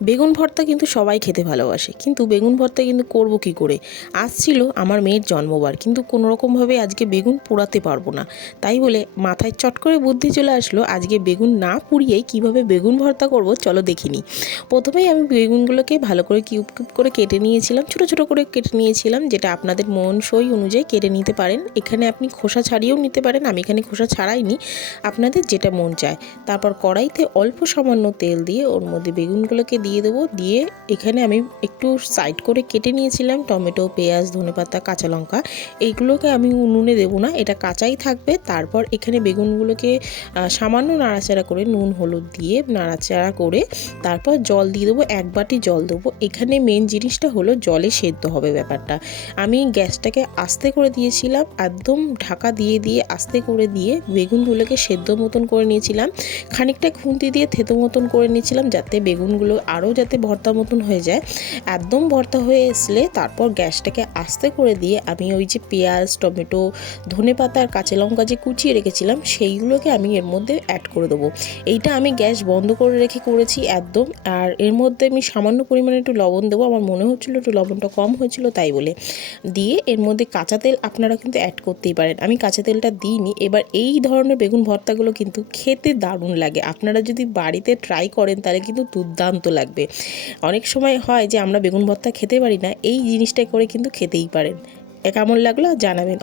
বেগুন ভর্তা কিন্তু সবাই খেতে ভালোবাসে, কিন্তু বেগুন ভর্তা কিন্তু করব কি করে। আসছিল আমার মেয়ের জন্মবার, কিন্তু কোনো রকমভাবে আজকে বেগুন পোড়াতে পারবো না। তাই বলে মাথায় চট করে বুদ্ধি চলে আসলো, আজকে বেগুন না পুড়িয়েই কিভাবে বেগুন ভর্তা করব চলো দেখিনি। প্রথমেই আমি বেগুনগুলোকে ভালো করে কিউব কিউব করে কেটে নিয়েছিলাম, ছোট ছোট করে কেটে নিয়েছিলাম, যেটা আপনাদের মনসই অনুযায়ী কেটে নিতে পারেন। এখানে আপনি খোসা ছাড়িয়েও নিতে পারেন, আমি এখানে খোসা ছাড়াইনি, আপনাদের যেটা মন চায়। তারপর কড়াইতে অল্প সামান্য তেল দিয়ে ওর মধ্যে বেগুনগুলোকে দিয়ে দেবো। দিয়ে এখানে আমি একটু সাইড করে কেটে নিয়েছিলাম টমেটো, পেঁয়াজ, ধনেপাতা, কাঁচা লঙ্কা। এইগুলোকে আমি উনুনে দেবো না, এটা কাঁচাই থাকবে। তারপর এখানে বেগুনগুলোকে সামান্য নাড়াচাড়া করে নুন হলুদ দিয়ে নাড়াচাড়া করে তারপর জল দিয়ে দেবো, 1 বাটি জল দেবো। এখানে মেন জিনিসটা হলো জলে সেদ্ধ হবে ব্যাপারটা। আমি গ্যাসটাকে আস্তে করে দিয়েছিলাম, একদম ঢাকা দিয়ে দিয়ে আস্তে করে দিয়ে বেগুনগুলোকে সেদ্ধ মতন করে নিয়েছিলাম। খানিকটা খুন্তি দিয়ে থেতো মতন করে নিয়েছিলাম, যাতে বেগুনগুলো আরও যাতে ভর্তা মতন হয়ে যায়। একদম ভর্তা হয়ে আসলে তারপর গ্যাসটাকে আস্তে করে দিয়ে আমি ওই যে পেঁয়াজ, টমেটো, ধনেপাতা আর কাঁচা লঙ্কা যে কুচিয়ে রেখেছিলাম সেইগুলোকে আমি এর মধ্যে অ্যাড করে দেবো। এইটা আমি গ্যাস বন্ধ করে রেখে করেছি একদম। আর এর মধ্যে আমি সামান্য পরিমাণে একটু লবণ দেবো, আমার মনে হচ্ছিলো একটু লবণটা কম হয়েছিল তাই বলে। দিয়ে এর মধ্যে কাঁচা তেল আপনারা কিন্তু অ্যাড করতেই পারেন, আমি কাঁচা তেলটা দিইনি। এবার এই ধরনের বেগুন ভর্তাগুলো কিন্তু খেতে দারুণ লাগে, আপনারা যদি বাড়িতে ট্রাই করেন তাহলে কিন্তু দুর্দান্ত লাগবে। অনেক সময় হয় যে আমরা বেগুন ভর্তা খেতে পারি না, এই জিনিসটা করে কিন্তু খেতেই পারেন। কেমন লাগলো জানাবেন।